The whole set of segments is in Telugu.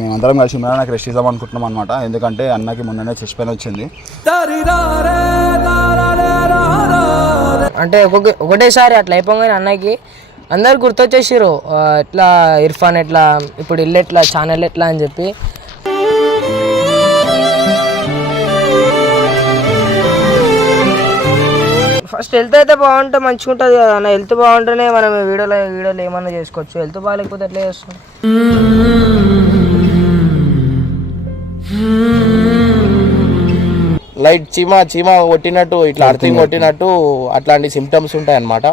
మేమందరం కలిసి నాకు రెస్ట్ ఇద్దాం అనుకుంటున్నాం అనమాట. ఎందుకంటే అన్నకి మొన్ననే చెస్ట్ పెయిన్ వచ్చింది. అంటే ఒకటేసారి అట్లా అయిపోగానే అన్నకి అందరు గుర్తొచ్చేసారు, ఎట్లా ఇర్ఫాన్ ఎట్లా, ఇప్పుడు ఇల్లు ఎట్లా, ఛానల్ ఎట్లా అని చెప్పి. ఫస్ట్ హెల్త్ అయితే బాగుంటే మంచిగా ఉంటుంది కదా అన్న. హెల్త్ బాగుంటేనే మనం వీడియోలో ఏమన్నా చేసుకోవచ్చు. హెల్త్ బాగాలేకపోతే ఎట్లా చేస్తాం? లైట్ చీమ కొట్టినట్టు, ఇట్లా అర్థింగ్ కొట్టినట్టు అట్లాంటి సిమ్టమ్స్ ఉంటాయి అన్నమాట.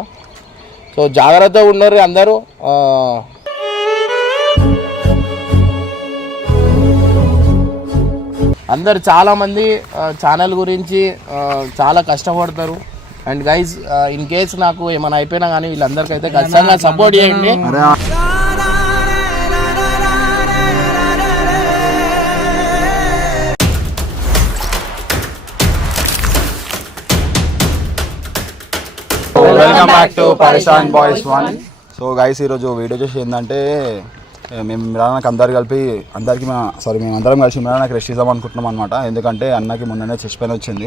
సో జాగ్రత్తగా ఉన్నారు అందరూ. అందరు చాలామంది ఛానల్ గురించి చాలా కష్టపడతారు. అండ్ గైజ్ ఇన్ కేస్ నాకు ఏమైనా అయిపోయినా కానీ వీళ్ళందరికైతే ఖచ్చితంగా సపోర్ట్ చేయండి. Welcome back to Parishan boys 1. So guys ఈరోజు వీడియో చేసి ఏంటంటే మేము మిరానాకి మేమందరం కలిసి మిరానాకి రెస్ట్ ఇద్దాం అనుకుంటున్నాం అనమాట. ఎందుకంటే అన్నకి మొన్ననే చెస్ట్ పెయిన్ వచ్చింది.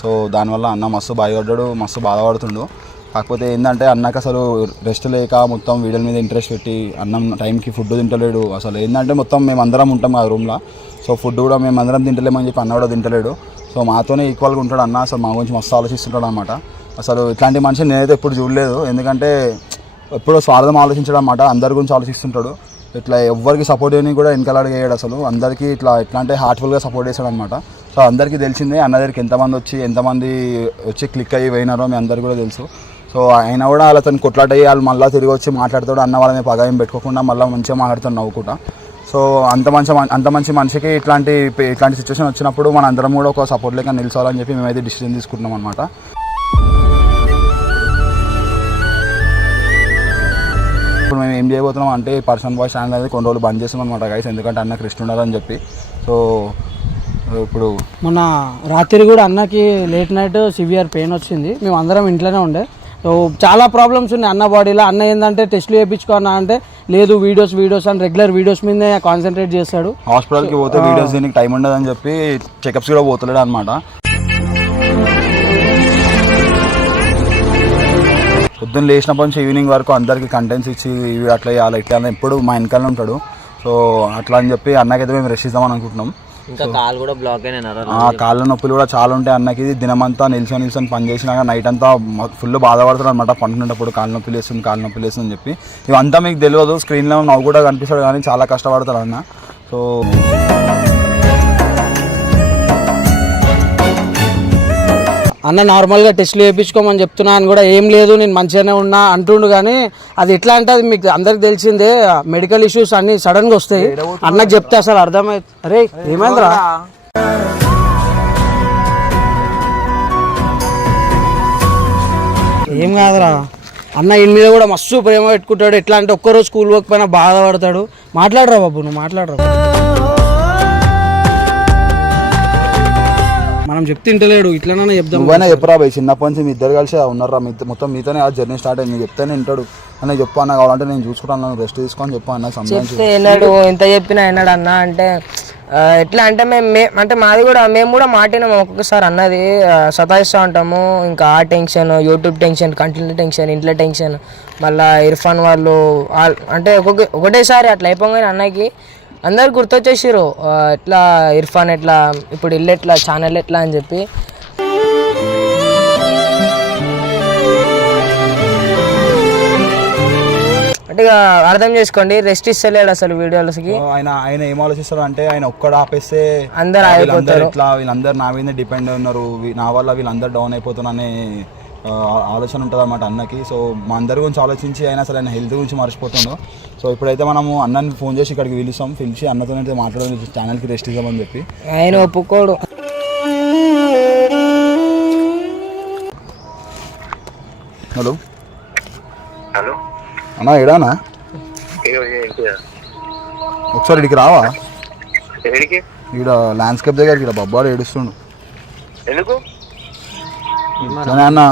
సో దానివల్ల అన్న మస్తు భయపడ్డాడు, మస్తు బాధపడుతుండు. కాకపోతే ఏంటంటే అన్నకి అసలు రెస్ట్ లేక మొత్తం వీడియోల మీద ఇంట్రెస్ట్ పెట్టి అన్నం టైంకి ఫుడ్ తింటలేడు. అసలు ఏంటంటే మొత్తం మేమందరం ఉంటాం ఆ రూమ్లో. సో ఫుడ్ కూడా మేమందరం తింటలేమని చెప్పి అన్న కూడా తింటలేడు. సో మాతోనే ఈక్వల్గా ఉంటాడు అన్న. అసలు మా గురించి మస్తు ఆలోచిస్తుంటాడు అనమాట. అసలు ఇట్లాంటి మనిషిని నేనైతే ఎప్పుడు చూడలేదు. ఎందుకంటే ఎప్పుడో స్వార్థం ఆలోచించడం అన్నమాట. అందరి గురించి ఆలోచిస్తుంటాడు. ఇట్లా ఎవరికి సపోర్ట్ చేయని కూడా వెనకాల వేయడు. అసలు అందరికీ ఎట్లా అంటే హార్ట్ఫుల్గా సపోర్ట్ చేశాడు అనమాట. సో అందరికీ తెలిసిందే అన్న దగ్గరికి ఎంతమంది వచ్చి క్లిక్ అయ్యి పోయినారో మీ అందరికీ కూడా తెలుసు. సో అయినా కూడా వాళ్ళతో కొట్లాట అయ్యి వాళ్ళు మళ్ళీ తిరిగి వచ్చి మాట్లాడతాడు. అన్న వాళ్ళని పగాయం పెట్టుకోకుండా మళ్ళీ మంచిగా మాట్లాడుతాడు నవ్వుకుంటా. సో అంత మంచి మనిషికి ఇట్లాంటి సిచ్యువేషన్ వచ్చినప్పుడు మన అందరం కూడా ఒక సపోర్ట్ లేక నిలిచాలని చెప్పి మేమైతే డిసిజన్ తీసుకుంటున్నాం అనమాట. ఇప్పుడు మేము ఏం చేయబోతున్నాం అంటే పర్సన్ బాయ్స్ ఛానల్ అనేది కొన్ని రోజులు బంద్ చేస్తాం అనమాట గైస్. ఎందుకంటే అన్నకి రెస్ట్ ఉండాలని చెప్పి. సో ఇప్పుడు మొన్న రాత్రి కూడా అన్నకి లేట్ నైట్ సివియర్ పెయిన్ వచ్చింది. మేము అందరం ఇంట్లోనే ఉండే. సో చాలా ప్రాబ్లమ్స్ ఉన్నాయి అన్న బాడీలో. అన్న ఏంటంటే టెస్ట్లు చేయించుకో అన్న అంటే లేదు, వీడియోస్ అని రెగ్యులర్ వీడియోస్ మీదే కాన్సన్ట్రేట్ చేస్తాడు. హాస్పిటల్కి పోతే వీడియోస్ దీనికి టైం ఉండదని చెప్పి చెకప్స్ కూడా పోతలేడు అనమాట. పొద్దున్న లేచినప్పటి నుంచి ఈవినింగ్ వరకు అందరికీ కంటెంట్స్ ఇచ్చి ఇవి అట్లా చేయాలి ఇట్లా ఎప్పుడు మా వెనకాలనే ఉంటాడు. సో అట్లా అని చెప్పి అన్నకైతే మేము రెస్ట్ ఇద్దామని అనుకుంటున్నాం. ఇంకా కాళ్ళు కూడా బ్లాక్ అయినాయి, కాళ్ళ నొప్పులు కూడా చాలా ఉంటాయి అన్నకి. దినమంతా నిల్చొని పని చేసినాక నైట్ అంతా ఫుల్ బాధపడుతుంది అనమాట. పండుకునేటప్పుడు కాళ్ళ నొప్పులు వేస్తుంది అని చెప్పి. ఇవంతా మీకు తెలియదు, స్క్రీన్లో నవ్వు కూడా కనిపిస్తాడు కానీ చాలా కష్టపడతాడు అన్న. సో అన్న నార్మల్గా టెస్ట్లు చేయించుకోమని చెప్తున్నా అని కూడా ఏం లేదు నేను మంచిగానే ఉన్నా అంటుండు. కానీ అది ఎట్లా అంటే అది మీకు అందరికి తెలిసిందే, మెడికల్ ఇష్యూస్ అన్ని సడన్గా వస్తాయి. అన్నకు చెప్తే అసలు అర్థమైంది. అరే ఏమైందిరా? ఏం కాదురా అన్న. ఈయన మీద కూడా మస్తు ప్రేమ పెట్టుకుంటాడు. ఎట్లా అంటే ఒక్కరోజు స్కూల్ పోకపోయినా బాధపడతాడు. మాట్లాడరా బాబు, నువ్వు మాట్లాడరా. మనం చెప్తే ఇంటలేడు. ఇట్లనే చెప్తాం. నువ్వైనా చెప్పరా భయ్, చిన్నప్పటి నుంచి మీ ఇద్దరు కలిసి ఉన్నారా, మొత్తం మీతోనే ఆ జర్నీ స్టార్ట్ అయింది. చెప్తేనే వింటాడు. అన్న చెప్పు అన్న, కావాలంటే నేను చూసుకుంటాను, రెస్ట్ తీసుకొని చెప్పు అన్న. చెప్తే విన్నాడు, ఎంత చెప్పినా విన్నాడు అన్న. అంటే ఎట్లా అంటే మేము కూడా మాటినాము. ఒక్కొక్కసారి అన్నది సతాయిస్తూ ఉంటాము. ఇంకా ఆ tension, YouTube tension, content tension, ఇంట్లో టెన్షన్, మళ్ళీ ఇర్ఫాన్ వాళ్ళు అంటే ఒకటేసారి అట్లా అయిపోగానే అన్నకి అందరు గుర్తొచ్చేసారు, ఎట్లా ఇర్ఫాన్ ఎట్లా, ఇప్పుడు ఇల్లు ఎట్లా, ఛానల్ ఎట్లా అని చెప్పి. అంటే అర్థం చేసుకోండి, రెస్ట్ ఇస్తలేడు అసలు వీడియోలకి. ఆయన ఏం ఆలోచిస్తారు అంటే ఆయన ఒక్కడు ఆపేస్తే అందరు అయిపోతారు, ఇట్లా వీళ్ళందరూ నా మీద డిపెండ్ ఉన్నారు, నా వల్ల వీళ్ళందరూ డౌన్ అయిపోతున్నారనే ఆలోచన ఉంటుంది అన్నమాట అన్నకి. సో మా అందరి గురించి ఆలోచించి ఆయన అసలు ఆయన హెల్త్ గురించి మర్చిపోతుండో. సో ఇప్పుడైతే మనము అన్నని ఫోన్ చేసి ఇక్కడికి పిలిచి అన్నతోనైతే మాట్లాడడం, ఛానల్కి రెస్ట్ ఇద్దామని చెప్పి. ఆయన ఒప్పుకోడు. హలో అన్నా, ఏడానా ఒకసారి ఇక్కడికి రావా? ఇక్కడ ల్యాండ్స్కేప్ దగ్గర ఇక్కడ బొబ్బాడు ఏడుస్తుండు. అన్న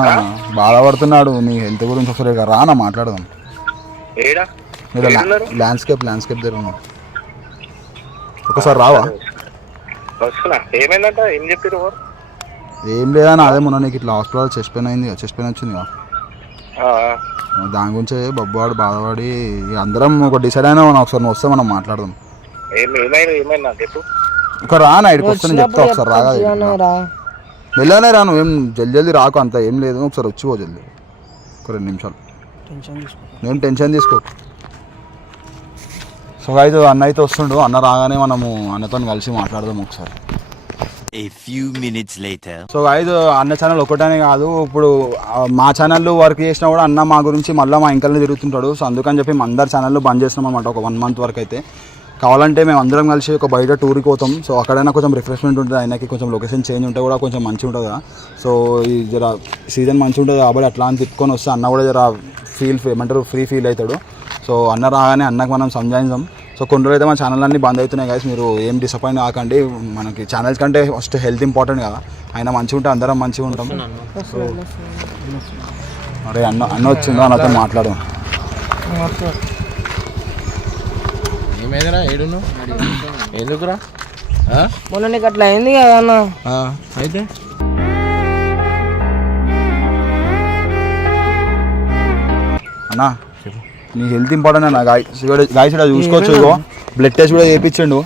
బాధపడుతున్నాడు నీ హెల్త్ గురించి. ఒకసారి రానా మాట్లాడదాం. మీరు ల్యాండ్స్కేప్ దగ్గర ఉన్నాం. ఒకసారి రావా? వస్తున్నా. ఏమైందంట? ఏం చెప్పారు? ఏం లేదని అదే మొన్న నీకు ఇట్లా హాస్పిటల్ చెస్ట్ పెయిన్ అయింది, చెస్ట్ పెయిన్ వచ్చింది కదా, దాని గురించి బొబ్బవాడు బాధపడి అందరం ఒక డిసైడ్ అయినా ఒకసారి నువ్వు వస్తే మనం మాట్లాడదాం. ఏమైంది నాకు చెప్పు. ఒక రా నైట్కి వస్తే చెప్తా, ఒకసారి రాగా వెళ్ళనే రా, నువ్వేం జల్దీ రాకు, అంత ఏం లేదు, ఒకసారి వచ్చి పో జల్దీ, ఒక 2 నిమిషాలు. నేను టెన్షన్ తీసుకో. సో అయితే అన్న అయితే వస్తుండు, అన్న రాగానే మనము అన్నతో కలిసి మాట్లాడదాం ఒకసారి. A few minutes later. So అయితే అన్న ఛానల్ ఒకటనే కాదు, ఇప్పుడు మా ఛానల్లో వర్క్ చేసినా కూడా అన్న మా గురించి మళ్ళీ మా ఇంకల్ని తిరుగుతుంటాడు. సో అందుకని చెప్పి మా అందరి ఛానల్లో బంద్ చేస్తున్నాం అనమాట ఒక 1 మంత్ వరకు. అయితే కావాలంటే మేము అందరం కలిసి ఒక బయట టూర్కి పోతాం. సో అక్కడైనా కొంచెం రిఫ్రెష్మెంట్ ఉంటుంది, ఆయనకి కొంచెం లొకేషన్ చేంజ్ ఉంటే కూడా కొంచెం మంచిగా ఉంటుంది కదా. సో ఈ జర సీజన్ మంచిగా ఉంటుంది కాబట్టి అట్లా అని తిప్పుకొని వస్తే అన్న కూడా జర ఏమంటారు ఫ్రీ ఫీల్ అవుతాడు. సో అన్న రాగానే అన్నకు మనం సంజాయించాం. సో కొన్ని రోజులు అయితే మన ఛానల్ అన్నీ బంద్ అవుతున్నాయి గైస్, మీరు ఏం డిసప్పాయింట్ కాకండి. మనకి ఛానల్స్ కంటే ఫస్ట్ హెల్త్ ఇంపార్టెంట్ కదా, ఆయన మంచిగా ఉంటే అందరం మంచిగా ఉంటాం. సో అరే అన్న వచ్చిందో అన్నతో మాట్లాడదాం. ఏమైందిరా? ఏడును ఎందుకురా? మొన్న నీకు అట్లా అయింది కదా అన్న. అయితే అన్నా నీ హెల్త్ ఇంపార్టెంట్ అన్న. గాయస్ ఇక్కడ చూసుకోవచ్చు, ఇగో బ్లడ్ టెస్ట్ కూడా చేయించండు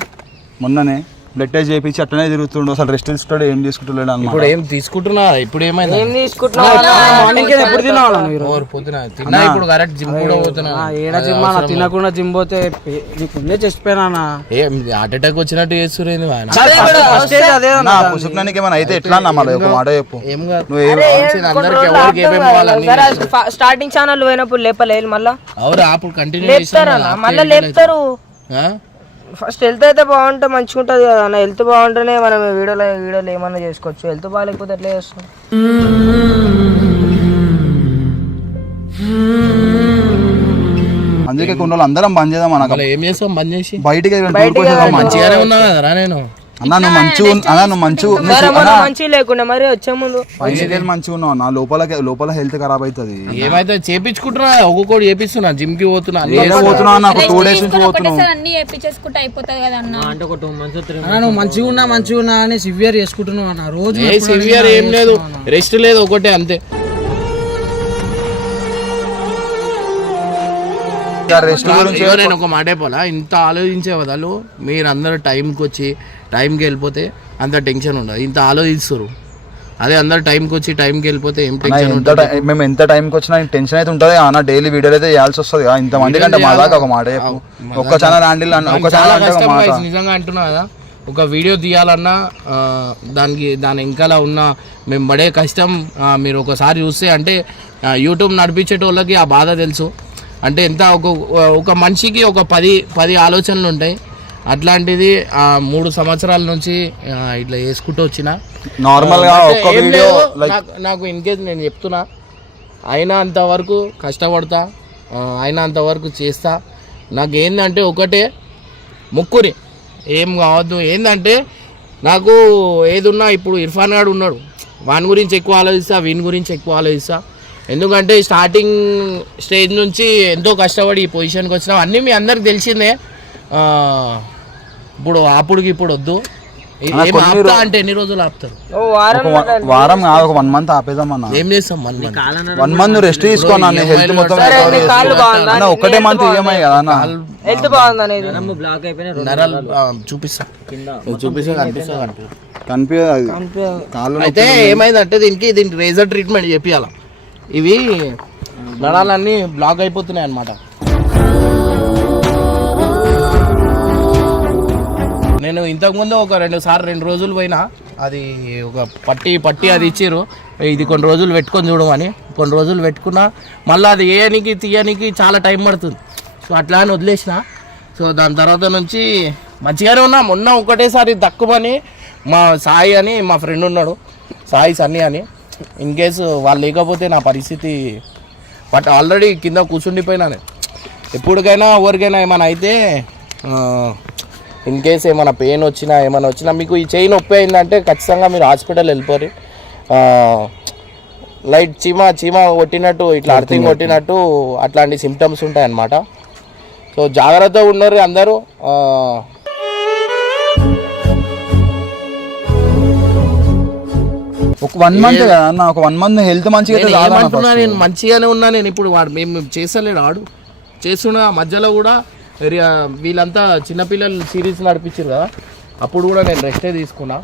మొన్ననే. బ్లడ్ టెస్ట్ చేయించి అట్లనే తిరుగుతుండు, అసలు రెస్ట్ తీసుకుంటాడు, ఏం తీసుకుంటలేడు అన్న. ఇప్పుడు ఏం తీసుకుంటున్నా? ఇప్పుడు ఏమైంది? ఏం తీసుకుంటున్నావు? ఎప్పుడు తినాలి మీరు? తిన్నా, ఇప్పుడు కరెక్ట్ జిమ్ కూడా పోతున్నా. ఏడ జిమ్ అన్న, తినకుండా జిమ్ పోతే నీకు చెస్ట్ పెయిన్ అన్న. ఏం హార్ట్ అటాక్ వచ్చినట్టు చేస్తురేంది? పుసుకునానికి ఏమైనా అయితే ఎట్లా అన్న? మళ్ళీ ఒక మాట చెప్పు. ఏం కాదు, అందరికి ఎవరికి ఏమేమి కావాలని. స్టార్టింగ్ ఛానల్ పోయినప్పుడు లేపలేదు మళ్ళా? అవురా, అప్పుడు కంటిన్యూ లేపుతారా? మళ్ళీ లేపుతారు. ఫస్ట్ హెల్త్ అయితే బాగుంటే మంచిగా ఉంటుంది కదా అన్న. హెల్త్ బాగుంటేనే మనం వీడియోలో ఏమన్నా చేసుకోవచ్చు. హెల్త్ బాగాలేకపోతే ఎట్లా చేస్తాం? అందుకే కొన్ని రోజులు అందరం బంద్ చేద్దాం అన్న. ఏం చేస్తాం బంద్ చేసి? బయటికి మంచిగానే ఉన్నా కదరా నేను. అన్నా నువ్వు మంచి లేకుండా మరి వచ్చే ముందు మంచిగా ఉన్నావు అన్న. లోపల హెల్త్ ఖరాబ్ అవుతుంది. ఏమైతే చేపించుకుంటున్నా, ఒక్కొక్కటి చేపిస్తున్నా, జిమ్ కి పోతున్నా, పోతున్నా అన్న. ఒక 2 days నుంచి పోతున్నావు. నువ్వు మంచిగా ఉన్నా అని సివియర్ చేసుకుంటున్నావు అన్న. రోజు సివియర్ ఏం లేదు, రెస్ట్ లేదు, ఒకటే అంతే. నేను ఒక మాట అయిపోలా, ఇంత ఆలోచించే బదులు మీరందరూ టైంకి వచ్చి టైంకి వెళ్ళిపోతే అంత టెన్షన్ ఉండదు. ఇంత ఆలోచిస్తారు, అదే అందరు టైంకి వచ్చి టైంకి వెళ్ళిపోతే ఏం టెన్షన్ ఉంటుంది? మేము ఎంత టైంకి వచ్చినా టెన్షన్ అయితే ఉంటుంది అన్న. డైలీ వీడియోలు అయితే చేయాల్సి వస్తుంది కదా ఇంతమంది కంటే. మా దాకా ఒక మాట చెప్పు, ఒక్క ఛానల్ హ్యాండిల్ ఒక ఛానల్ నిజంగా అంటున్నా కదా. ఒక వీడియో తీయాలన్నా దాని వెనకాల ఉన్న మేము పడే కష్టం మీరు ఒకసారి చూస్తే, అంటే యూట్యూబ్ నడిపించేటోళ్ళకి ఆ బాధ తెలుసు. అంటే ఎంత ఒక మనిషికి ఒక 10 ఆలోచనలు ఉంటాయి. అట్లాంటిది 3 సంవత్సరాల నుంచి ఇట్లా వేసుకుంటూ వచ్చిన నార్మల్గా నాకు ఇన్ కేస్ నేను చెప్తున్నా, అయినంతవరకు కష్టపడతా, అయినంతవరకు చేస్తా. నాకు ఏంటంటే ఒకటే ముక్కుని ఏం కావద్దు. ఏంటంటే నాకు ఏదున్నా, ఇప్పుడు ఇర్ఫాన్ గాడు ఉన్నాడు, వాని గురించి ఎక్కువ ఆలోచిస్తా, వీని గురించి ఎక్కువ ఆలోచిస్తా. ఎందుకంటే స్టార్టింగ్ స్టేజ్ నుంచి ఎంతో కష్టపడి ఈ పొజిషన్కి వచ్చినాం. అన్నీ మీ అందరికి తెలిసిందే. ఇప్పుడు ఇప్పుడు వద్దు అంటే ఎన్ని రోజులు ఆపుతారు? వారం కాదు, ఒక 1 month ఆపేద్దాం అన్న. ఏం చేస్తాం? 1 month రెస్ట్ తీసుకోన్నా. హెల్త్ మొత్తం ఒకటే మంత్ ఈఎంఐ కదా అన్న. హెల్త్ బాగుంది చూపిస్తా కనిపించదు. అయితే ఏమైందంటే దీనికి రేజర్ ట్రీట్మెంట్ చేపియాల. ఇవి నరాలన్నీ బ్లాక్ అయిపోతున్నాయి అన్నమాట. నేను ఇంతకుముందు ఒక 2 రోజులు పోయినా, అది ఒక పట్టి అది ఇచ్చారు, ఇది కొన్ని రోజులు పెట్టుకొని చూడమని. కొన్ని రోజులు పెట్టుకున్నా, మళ్ళీ అది వేయనికి తీయనికి చాలా టైం పడుతుంది. సో అట్లా అని వదిలేసిన. సో దాని తర్వాత నుంచి మంచిగానే ఉన్నా. మొన్న ఒకటేసారి దక్కుమని మా సాయి అని మా ఫ్రెండ్ ఉన్నాడు, సాయి సన్నీ అని. ఇన్ కేసు వాళ్ళు లేకపోతే నా పరిస్థితి, బట్ ఆల్రెడీ కింద కూర్చుండిపోయినాను. ఎప్పటికైనా ఎవరికైనా ఏమైనా అయితే, ఇన్ కేస్ ఏమైనా పెయిన్ వచ్చినా ఏమైనా వచ్చినా, మీకు ఈ చెయ్యి నొప్పి అయిందంటే ఖచ్చితంగా మీరు హాస్పిటల్ వెళ్ళిపోరు. లైట్ చీమ కొట్టినట్టు, ఇట్లా అర్థింగ్ కొట్టినట్టు అట్లాంటి సిమ్టమ్స్ ఉంటాయన్నమాట. సో జాగ్రత్తగా ఉన్నారు అందరూ. ఒక 1 month కదా అన్న, ఒక 1 month హెల్త్ మంచిగా అయితే నేను రాదన్న ఏమంటున్నా, first. నేను మంచిగానే ఉన్నా. నేను ఇప్పుడు వాడు మేము చేస్తలేడు, ఆడు చేస్తున్నా. మధ్యలో కూడా వీళ్ళంతా చిన్నపిల్లలు సిరీస్ నడిపించారు కదా, అప్పుడు కూడా నేను రెస్టే తీసుకున్నా.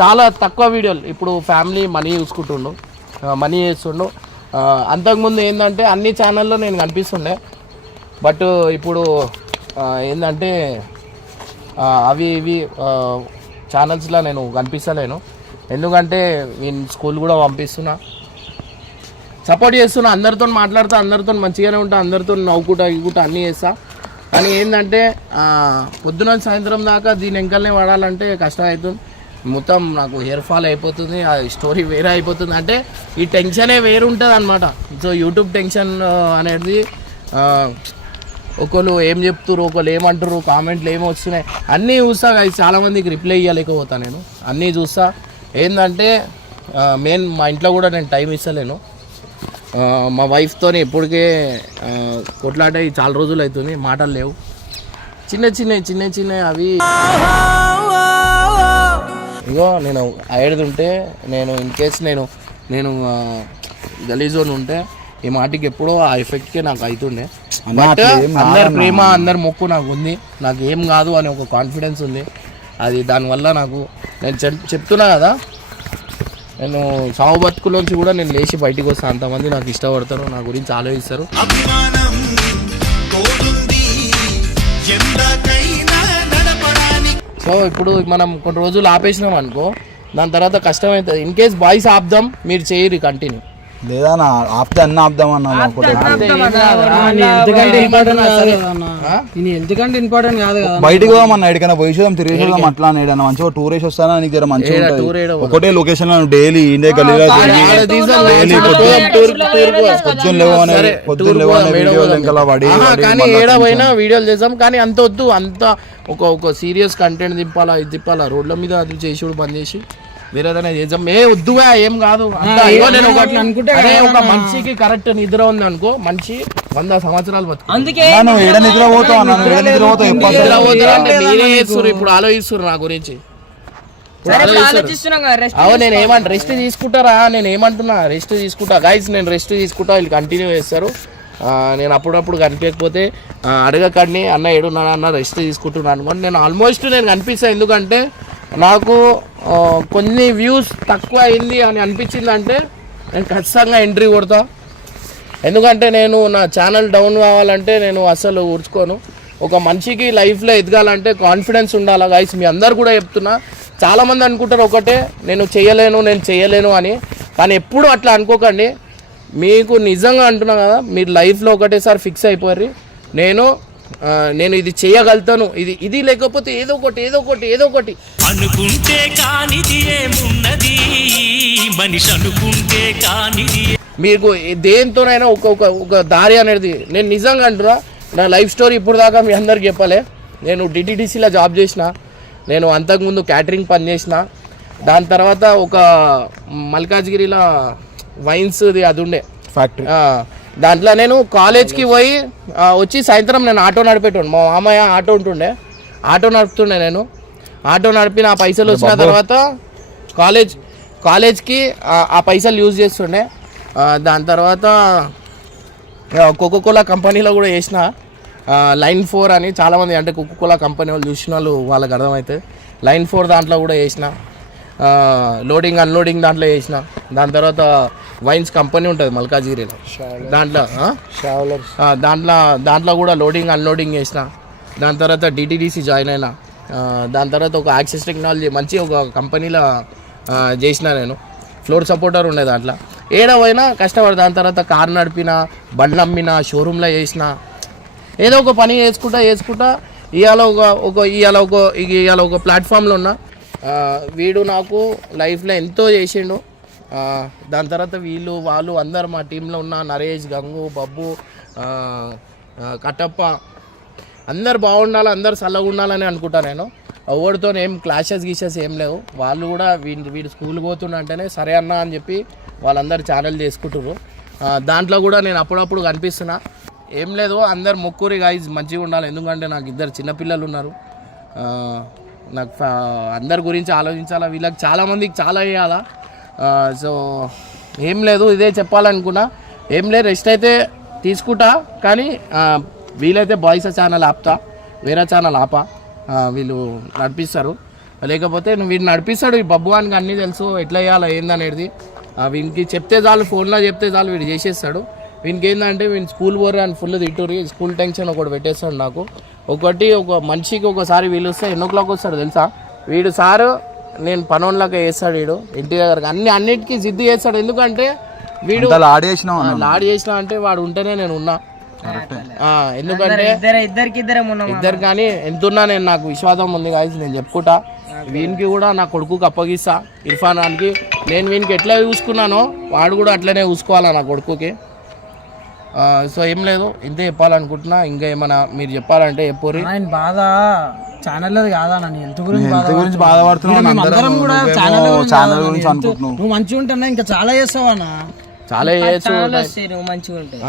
చాలా తక్కువ వీడియోలు. ఇప్పుడు ఫ్యామిలీ మనీ చూసుకుంటుండు, మనీ చేస్తుండు. అంతకుముందు ఏంటంటే అన్ని ఛానల్లో నేను కనిపిస్తుండే, బట్ ఇప్పుడు ఏంటంటే అవి ఇవి ఛానల్స్లో నేను కనిపిస్తలేను. ఎందుకంటే నేను స్కూల్ కూడా పంపిస్తున్నా, సపోర్ట్ చేస్తున్నా, అందరితో మాట్లాడుతా, అందరితో మంచిగానే ఉంటా, అందరితో నవ్వుకుంటా ఇవ్వకుంటా అన్నీ చేస్తా. కానీ ఏంటంటే పొద్దున సాయంత్రం దాకా దీని వెంకల్నే వాడాలంటే కష్టం అవుతుంది. మొత్తం నాకు హెయిర్ ఫాల్ అయిపోతుంది, ఆ స్టోరీ వేరే అయిపోతుంది. అంటే ఈ టెన్షనే వేరు ఉంటుంది అనమాట. సో యూట్యూబ్ టెన్షన్ అనేది ఒకళ్ళు ఏం చెప్తున్నారు, ఒకళ్ళు ఏమంటారు, కామెంట్లు ఏమి వస్తున్నాయి అన్నీ చూస్తా. చాలామందికి రిప్లై ఇవ్వలేకపోతా, నేను అన్నీ చూస్తా. ఏంటంటే మెయిన్ మా ఇంట్లో కూడా నేను టైం ఇస్తలేను. మా వైఫ్తో ఎప్పటికే కొట్లాట చాలా రోజులు అవుతుంది, మాటలు లేవు. చిన్న చిన్న అవి ఇగో నేను అయ్యేది నేను ఇన్ కేస్ నేను గలీజోన్ ఉంటే ఈ మాటికి ఎప్పుడో ఆ ఎఫెక్ట్కే నాకు అవుతుండే. బట్ అందరి ప్రేమ అందరి మొక్కు నాకు ఉంది, నాకు ఏం కాదు అని ఒక కాన్ఫిడెన్స్ ఉంది. అది దానివల్ల నాకు నేను చెప్తున్నా కదా, నేను సాగు బతుకులోంచి కూడా నేను లేచి బయటికి వస్తాను. అంతమంది నాకు ఇష్టపడతారు, నా గురించి ఆలోచిస్తారు. సో ఇప్పుడు మనం కొన్ని రోజులు ఆపేసినాం అనుకో, దాని తర్వాత కష్టమవుతుంది. ఇన్ కేస్ బాయ్స్ ఆపుదాం, మీరు చేయరు కంటిన్యూ. లేదా నా ఆపితే అన్న ఆపుదామన్నా ఎందుకంటే ఇంపార్టెంట్ కాదు కదా, బయటకు పోదామన్నా, ఎక్కడికైనా పోయి చూద్దాం, తిరిగి చూద్దాం, అట్లా ఏదైనా మంచిగా టూర్ వేసి వస్తానా, నీకు జర మంచిగా ఉంటుంది. ఒకటే లొకేషన్ లో డైలీ ఇండియా గల్లీలో పొద్దున్న కానీ ఏడా పోయినా వీడియోలు చేద్దాం. కానీ అంత వద్దు, అంత ఒక సీరియస్ కంటెంట్ తిప్పాలా, ఇది తిప్పాలా, రోడ్ల మీద అది చేసి బంద్ చేసి వేరేదైనా చేద్దాం. వద్దుగా ఏం కాదు. ఒక మనిషికి కరెక్ట్ నిద్ర ఉంది అనుకో, మనిషి 100 సంవత్సరాలు బతుకు. అందుకే మీరే చేస్తున్నారు, ఇప్పుడు ఆలోచిస్తున్నారు నా గురించి. నేను ఏమంటా, రెస్ట్ తీసుకుంటారా? నేను ఏమంటున్నా, రెస్ట్ తీసుకుంటా గైస్, నేను రెస్ట్ తీసుకుంటా. వీళ్ళు కంటిన్యూ చేస్తారు. నేను అప్పుడప్పుడు కనిపించకపోతే అడగకండి, అన్న ఏడున్నాడు అన్న రెస్ట్ తీసుకుంటున్నాను అనుకోండి. నేను ఆల్మోస్ట్ నేను కనిపిస్తాను. ఎందుకంటే నాకు కొన్ని వ్యూస్ తక్కువ అయింది అని అనిపించిందంటే నేను ఖచ్చితంగా ఎంట్రీ కొడతా. ఎందుకంటే నేను నా ఛానల్ డౌన్ కావాలంటే నేను అసలు ఊర్చుకోను. ఒక మనిషికి లైఫ్లో ఎదగాలంటే కాన్ఫిడెన్స్ ఉండాలి గైస్. మీ అందరు కూడా చెప్తున్నా. చాలామంది అనుకుంటారు ఒకటే, నేను చేయలేను అని. కానీ ఎప్పుడు అట్లా అనుకోకండి. మీకు నిజంగా అంటున్నా కదా, మీరు లైఫ్లో ఒకటేసారి ఫిక్స్ అయిపోయారు, నేను ఇది చేయగలుగుతాను, ఇది లేకపోతే ఏదో ఒకటి అనుకుంటే కానిది ఏమున్నది, మనిషి అనుకుంటే కానిది. మీకు దేంతోనైనా ఒక దారి అనేది. నేను నిజంగా అంటున్నా, నా లైఫ్ స్టోరీ ఇప్పుడు దాకా మీ అందరికి చెప్పలే. నేను డిటిడిసిలో జాబ్ చేసిన, నేను అంతకుముందు క్యాటరింగ్ పని చేసిన, దాని తర్వాత ఒక మల్కాజ్గిరిలో వైన్స్ది అది ఉండే ఫ్యాక్టరీ, దాంట్లో నేను కాలేజ్కి పోయి వచ్చి సాయంత్రం నేను ఆటో నడిపేటోను. మా మామయ్య ఆటో ఉంటుండే, ఆటో నడుపుతుండే. నేను ఆటో నడిపి నా పైసలు వచ్చిన తర్వాత కాలేజ్కి ఆ పైసలు యూజ్ చేస్తుండే. దాని తర్వాత కోకోకోలా కంపెనీలో కూడా చేసిన, లైన్ 4 అని. చాలామంది అంటే కోకోకోలా కంపెనీ వాళ్ళు చూసిన వాళ్ళు వాళ్ళకి అర్థమవుతుంది. లైన్ 4 దాంట్లో కూడా చేసిన, లోడింగ్ అన్లోడింగ్ దాంట్లో చేసిన. దాని తర్వాత వైన్స్ కంపెనీ ఉంటుంది మల్కాజ్గిరిలో, దాంట్లో కూడా లోడింగ్ అన్లోడింగ్ చేసిన. దాని తర్వాత డిటిడిసి జాయిన్ అయినా. దాని తర్వాత ఒక యాక్సెస్ టెక్నాలజీ మంచి ఒక కంపెనీలో చేసిన. నేను ఫ్లోర్ సపోర్టర్ ఉండే దాంట్లో. ఏడవైనా కష్టపడి. దాని తర్వాత కారు నడిపిన, బండ్లు అమ్మిన, షోరూంలో చేసిన. ఏదో ఒక పని చేసుకుంటా ఇవాళ ఒక ప్లాట్ఫామ్లో ఉన్నా. వీడు నాకు లైఫ్లో ఎంతో చేసిండు. దాని తర్వాత వాళ్ళు అందరు మా టీంలో ఉన్న నరేష్, గంగు, బబ్బు, కట్టప్ప అందరు బాగుండాలి, అందరు చల్లగా ఉండాలని అనుకుంటా. నేను ఎవరితో ఏం క్లాషెస్ ఏం లేవు. వాళ్ళు కూడా వీడు స్కూల్ పోతుండంటేనే సరే అన్న అని చెప్పి వాళ్ళందరూ ఛానల్ చేసుకుంటారు. దాంట్లో కూడా నేను అప్పుడప్పుడు కనిపిస్తున్నా. ఏం లేదు, అందరు మొక్కురి గాయస్ మంచిగా ఉండాలి. ఎందుకంటే నాకు 2 చిన్నపిల్లలు ఉన్నారు. నాకు అందరి గురించి ఆలోచించాలా, వీళ్ళకి చాలామందికి చాలా వేయాలా. సో ఏం లేదు, ఇదే చెప్పాలనుకున్నా. ఏం లేదు, రెస్ట్ అయితే తీసుకుంటా, కానీ వీలైతే బాయ్స్ ఛానల్ ఆపుతా, వేరే ఛానల్ ఆపా. వీళ్ళు నడిపిస్తారు, లేకపోతే వీడిని నడిపిస్తాడు. ఈ బబ్బువానికి అన్నీ తెలుసు ఎట్లా వేయాలో ఏందనేది. వీనికి చెప్తే చాలు, ఫోన్లో చెప్తే చాలు, వీడు చేసేస్తాడు. వీనికి ఏంటంటే వీని స్కూల్ పోరు అని ఫుల్ తిట్టుర్రి, స్కూల్ టెన్షన్ ఒకటి పెట్టేస్తాడు నాకు. ఒక మనిషికి ఒకసారి వీళ్ళు వస్తే 8 o'clock వస్తాడు తెలుసా వీడు సారు. నేను పనోన్లాగా వేస్తాడు వీడు, ఇంటి దగ్గర అన్నిటికీ జిద్దు చేస్తాడు. ఎందుకంటే వీడు లాడ్ చేసినా అంటే వాడు ఉంటేనే నేను ఉన్నా. ఎందుకంటే ఇద్దరు కానీ ఎంతున్నా నేను, నాకు విశ్వాసం ఉంది గాయస్, నేను చెప్పుకుంటా. వీనికి కూడా నా కొడుకుకి అప్పగిస్తా, ఇర్ఫాన్ ఖాన్కి. నేను వీనికి ఎట్లా చూసుకున్నానో వాడు కూడా అట్లనే చూసుకోవాలా నా కొడుకుకి. సో ఏం లేదు, ఇంతే చెప్పాలనుకుంటున్నా. ఇంకా ఏమైనా మీరు చెప్పాలంటే చెప్పోరి. ఆయన బాధ ఛానల్ కాదా, నన్ను హెల్త్ గురించి బాధపడుతున్నావు. నువ్వు మంచిగా ఉంటున్నా ఇంకా చాలా చేస్తావా? చాలా చేయొచ్చు, మంచిగా ఉంటాయి.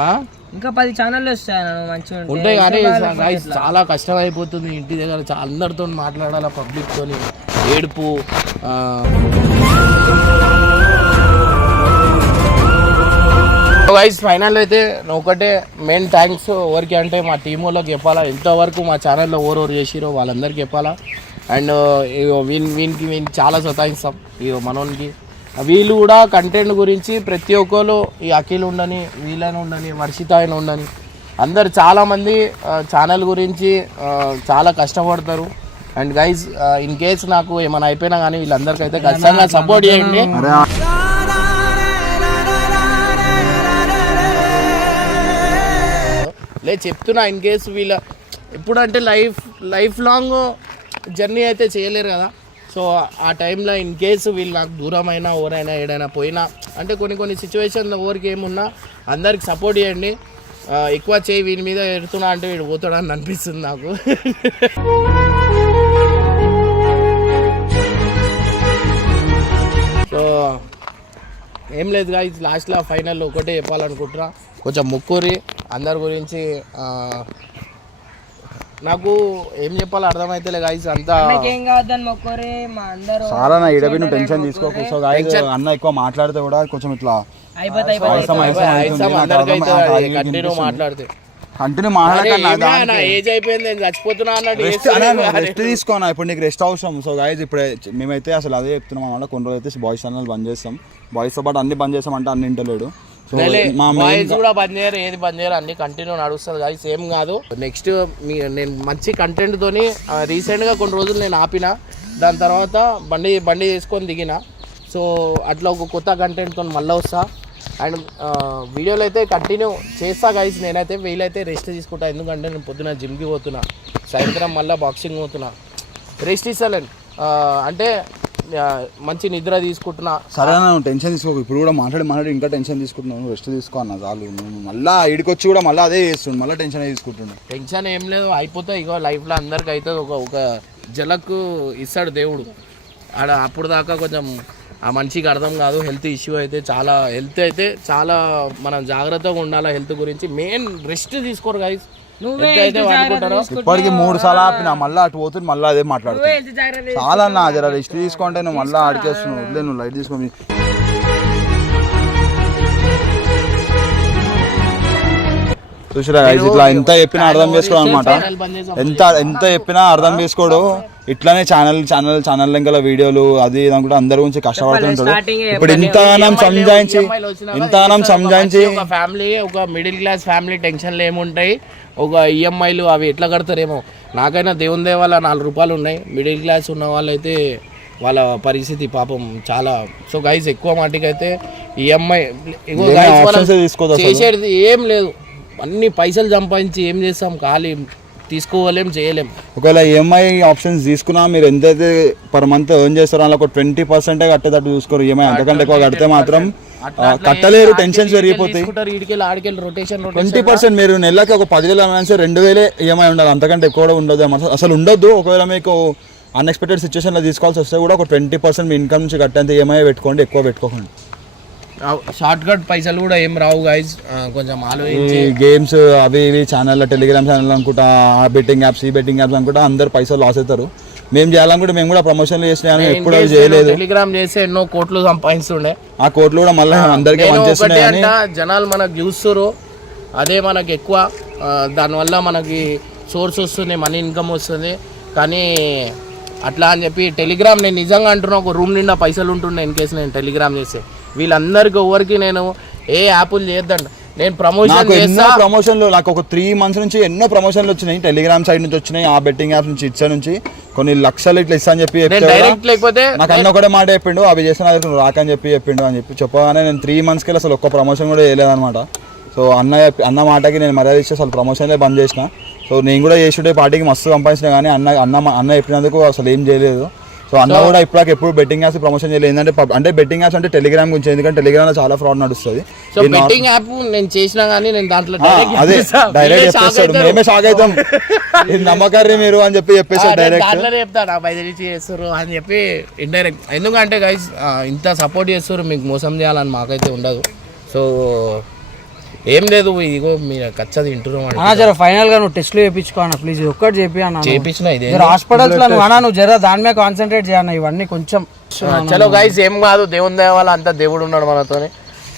ఇంకా 10 ఛానళ్ళు వస్తాయి మంచిగా ఉంటాయి. కానీ చాలా కష్టం అయిపోతుంది ఇంటి దగ్గర, అందరితో మాట్లాడాలా, పబ్లిక్ తోని ఏడుపు. వైస్ ఫైనల్ అయితే ఒకటే మెయిన్ థ్యాంక్స్ ఎవరికి అంటే మా టీం వాళ్ళకి చెప్పాలా, ఎంతవరకు మా ఛానల్లో ఓవర్ చేసిరో వాళ్ళందరికీ చెప్పాలా. అండ్ వీనికి చాలా సతాయిస్తాం మనోనికి. వీళ్ళు కూడా కంటెంట్ గురించి ప్రతి ఒక్కరు, ఈ అఖిల్ ఉండని, వీళ్ళని ఉండని, వర్షిత ఆయన ఉండని, అందరు చాలామంది ఛానల్ గురించి చాలా కష్టపడతారు. అండ్ గైజ్ ఇన్ కేస్ నాకు ఏమైనా అయిపోయినా కానీ వీళ్ళందరికైతే ఖచ్చితంగా సపోర్ట్ చేయండి. లేదు చెప్తున్నా, ఇన్ కేస్ వీళ్ళ ఎప్పుడంటే లైఫ్ లాంగ్ జర్నీ అయితే చేయలేరు కదా. సో ఆ టైంలో ఇన్ కేసు వీళ్ళు నాకు దూరమైనా ఎవరైనా ఏడైనా పోయినా, అంటే కొన్ని సిచ్యువేషన్లో ఎవరికి ఏమున్నా అందరికి సపోర్ట్ చేయండి. ఎక్కువ చేయి వీని మీద ఎడుతున్నా అంటే వీడు పోతాడని అనిపిస్తుంది నాకు. సో ఏం లేదు గాయ్స్, లాస్ట్లో ఫైనల్లో ఒకటే చెప్పాలనుకుంటున్నా, కొంచెం మొక్కురి అందరి గురించి. నాకు ఏం చెప్పాలో అర్థమైతే గాయ్స్, అంతా చాలా నా ఇడబి నువ్వు టెన్షన్ తీసుకోకు. సో గాయ్స్ అన్న ఎక్కువ మాట్లాడితే కూడా కొంచెం ఇట్లా మాట్లాడితే కంటిన్యూ మాట్లాడక ఏజ్ అయిపోయింది, నేను చచ్చిపోతున్నా అన్నట్టు రెస్ట్ తీసుకోనా. ఇప్పుడు నీకు రెస్ట్ అవసరం. సో గాయ్స్ ఇప్పుడే మేమైతే అసలు అదే చెప్తున్నాం అన్నమాట. కొన్ని రోజులు అయితే బాయ్స్ ఛానల్ బంద్ చేస్తాం, బాయ్స్తో పాటు అన్ని బంద్ చేస్తాం అంటే అన్ని ఇంటలేడు. బాయ్స్ కూడా బంద్ చేయరు, ఏది బంద్ చేయరు, అన్ని కంటిన్యూ నడుస్తుంది గాయ్స్. ఏం కాదు, నెక్స్ట్ నేను మంచి కంటెంట్ తోని రీసెంట్గా కొన్ని రోజులు నేను ఆపిన, దాని తర్వాత బండి చేసుకొని దిగిన. సో అట్లా ఒక కొత్త కంటెంట్తో మళ్ళీ వస్తా. అండ్ వీడియోలు అయితే కంటిన్యూ చేస్తా గాయ్స్. నేనైతే వీలైతే రెస్ట్ తీసుకుంటా, ఎందుకంటే నేను పొద్దున జిమ్కి పోతున్నా, సాయంత్రం మళ్ళీ బాక్సింగ్ పోతున్నా. రెస్ట్ ఇస్తలేను అంటే మంచి నిద్ర తీసుకుంటున్నా. సరే నువ్వు టెన్షన్ తీసుకోకు. ఇప్పుడు కూడా మాట్లాడి ఇంకా టెన్షన్ తీసుకుంటున్నావు. రెస్ట్ తీసుకో అన్న చాలు. నువ్వు మళ్ళీ ఇడికొచ్చి కూడా మళ్ళీ అదే చేస్తుండు, మళ్ళీ టెన్షన్ తీసుకుంటున్నావు. టెన్షన్ ఏం లేదు, అయిపోతాయి. ఇగో లైఫ్లో అందరికి అయితే ఒక జలకు ఇస్తాడు దేవుడు. ఆడ అప్పుడు దాకా కొంచెం ఆ మనిషికి అర్థం కాదు. హెల్త్ ఇష్యూ అయితే చాలా మనం జాగ్రత్తగా ఉండాలి. హెల్త్ గురించి మెయిన్ రెస్ట్ తీసుకోరు గైస్. ఇప్పటికి 3 సార్లు ఆపినా, మళ్ళీ అటు పోతుంది, మళ్ళీ అదే మాట్లాడుతున్నావు. చాలా అన్న జర రెస్ట్ తీసుకుంటే నువ్వు మళ్ళీ ఆడికేస్తున్నావు. వదిలే, నువ్వు లైట్ తీసుకో. చూసిరా ఇట్లా ఎంత చెప్పినా అర్థం చేసుకోడు అనమాట. ఎంత చెప్పినా అర్థం చేసుకోడు. ఇట్లానే ఛానల్ ఇంకా వీడియోలు అది అనుకుంటే అందరి గురించి కష్టపడుతుంటాడు. ఇప్పుడు ఇంతగానం సంజాయించి ఒక ఫ్యామిలీ, ఒక మిడిల్ క్లాస్ ఫ్యామిలీ టెన్షన్లు ఏముంటాయి, ఒక ఈఎంఐలు అవి ఎట్లా కడతారేమో. నాకైనా దేవుని దేవాల 4 రూపాయలు ఉన్నాయి. మిడిల్ క్లాస్ ఉన్న వాళ్ళైతే వాళ్ళ పరిస్థితి పాపం చాలా. సో గైస్ ఎక్కువ మాటికైతే ఈఎంఐ చేసేది ఏం లేదు, అన్ని పైసలు సంపాదించి ఏం చేస్తాం, ఖాళీ తీసుకోలేం, చేయలేం. ఒకవేళ ఈఎంఐ ఆప్షన్స్ తీసుకున్నా మీరు ఎంతైతే పర్ మంత్ ఎర్న్ చేస్తారో అలా ఒక 20% కట్టేటట్టు చూసుకోరు. ఈఎంఐ అంతకంటే ఎక్కువ కడితే మాత్రం కట్టలేరు, టెన్షన్స్ పెరిగిపోతాయి. 20% మీరు నెలకి ఒక 10,000 అన్నా 2,000 ఈఎంఐ ఉండాలి, అంతకంటే ఎక్కువ కూడా ఉండదు, అసలు ఉండొద్దు. ఒకవేళ మీకు అన్ఎక్స్పెక్టెడ్ సిచ్యువేషన్లో తీసుకోవాల్సి వస్తే కూడా ఒక 20% మీ ఇన్కమ్ నుంచి కట్టేంత ఈఎంఐ పెట్టుకోండి, ఎక్కువ పెట్టుకోకండి. షార్ట్ కట్ పైసలు కూడా ఏం రావు గైస్, కొంచెం ఆలోచించి గేమ్స్ అవి ఇవి ఛానల్లో టెలిగ్రామ్ ఛానల్ అనుకుంటా, ఆ బెట్టింగ్ యాప్స్ ఈ బెట్టింగ్ యాప్స్ అనుకుంటా అందరు పైసలు లాస్ అవుతారు. మేము చేయాలనుకుంటే మేము కూడా ప్రమోషన్లు చేసినా ఎప్పుడు అవి చేయలేదు. టెలిగ్రామ్ చేసి ఎన్నో కోట్లు సంపాదిస్తుండే, ఆ కోట్లు కూడా మళ్ళీ అందరికీ పనిచేస్తున్నాయి. జనాలు మనకు చూస్తారు, అదే మనకి ఎక్కువ, దానివల్ల మనకి సోర్స్ వస్తుంది, మనీ ఇన్కమ్ వస్తుంది. కానీ అట్లా అని చెప్పి టెలిగ్రామ్ నేను నిజంగా అంటున్నా, ఒక రూమ్ నిండా పైసలు ఉంటుండే ఇన్ కేసు నేను టెలిగ్రామ్ చేస్తే. వీళ్ళందరికీ ఎవరికి నేను ఏ యాప్లు చేయొద్దంట, నేను ప్రమోషన్ ఎన్నో ప్రమోషన్లు నాకు ఒక 3 months నుంచి ఎన్నో ప్రమోషన్లు వచ్చినాయి, టెలిగ్రామ్ సైడ్ నుంచి వచ్చినాయి, ఆ బెట్టింగ్ యాప్స్ నుంచి ఇచ్చా నుంచి కొన్ని లక్షలు ఇట్లా ఇస్తా అని చెప్పి డైరెక్ట్, లేకపోతే నాకు అన్న ఒకటే మాట చెప్పిండు, అవి చేసిన నువ్వు రాకని చెప్పిండు అని చెప్పగానే నేను 3 monthsకి అసలు ఒక్క ప్రమోషన్ కూడా చేయలేదన్నమాట. సో అన్న మాటకి నేను మర్యాద ఇచ్చి అసలు ప్రమోషన్లే బంద్ చేసిన. సో నేను కూడా చేస్తుంటే పార్టీకి మస్తు సంపాదించిన, కానీ అన్న చెప్పినందుకు అసలు ఏం చేయలేదు. సో అన్న కూడా ఎప్పుడు బెట్టింగ్ యాప్స్ ప్రమోషన్ చేయలేదు. ఏంటంటే అంటే బెట్టింగ్ యాప్స్ అంటే టెలిగ్రామ్ గురించి, ఎందుకంటే టెలిగ్రామ్ లో చాలా ఫ్రాడ్ నడుస్తుంది. సో బెట్టింగ్ యాప్ నేను చేసినా కానీ నేను దాంట్లో అదే డైరెక్ట్ చెప్పేస్తాడు, మేమే షాక్ అవుతాం, నమ్మకారి మీరు అని చెప్పి చెప్పేస్తాడు డైరెక్ట్. దాంట్లోనే చెప్తాడు బయట చేస్తారు అని చెప్పి ఇండైరెక్ట్. ఎందుకంటే గైస్ ఇంత సపోర్ట్ చేస్తారు, మీకు మోసం చేయాలని మాకైతే ఉండదు. సో ఏం లేదు, ఇదిగో మీరు ఖచ్చితంగా తింటున్నాం జర ఫైనల్ గా నువ్వు టెస్ట్లు చేయించుకో అన్న ప్లీజ్, ఒక్కటి చెప్పి అన్న. చేయించిన ఇది హాస్పిటల్స్ లో నువ్వు జర దాని మీద కాన్సన్ట్రేట్ చేయన్న, ఇవన్నీ కొంచెం. చలో గైస్ ఏం కాదు, దేవుని దయ వల్ల అంతా దేవుడు ఉన్నాడు మనతోని.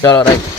చలో రైట్.